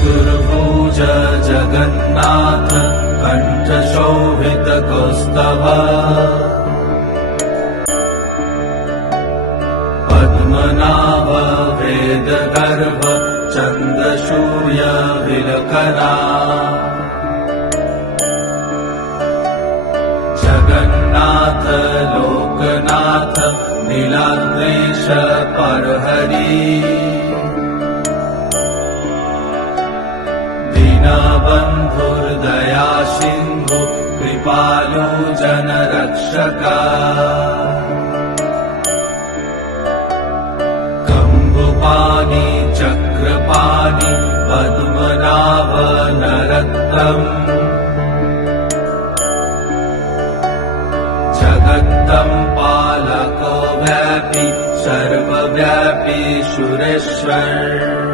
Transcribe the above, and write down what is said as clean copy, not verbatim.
चतुर्भुज जगन्नाथ कण्ठशोभितकौस्तभ पद्मनाभ वेदगर्भ चन्द्रसूर्य विलकरा जगन्नाथ लोकनाथ नीलाद्रीश परहरि दीनबन्धुर्दया सिन्धु कृपालु जनरक्षका कम्बुपाणि चक्रपाणि पद्मनाभ नरत्तम् जगत्तं पालको व्यापी सर्वव्यापी सुरेश्वर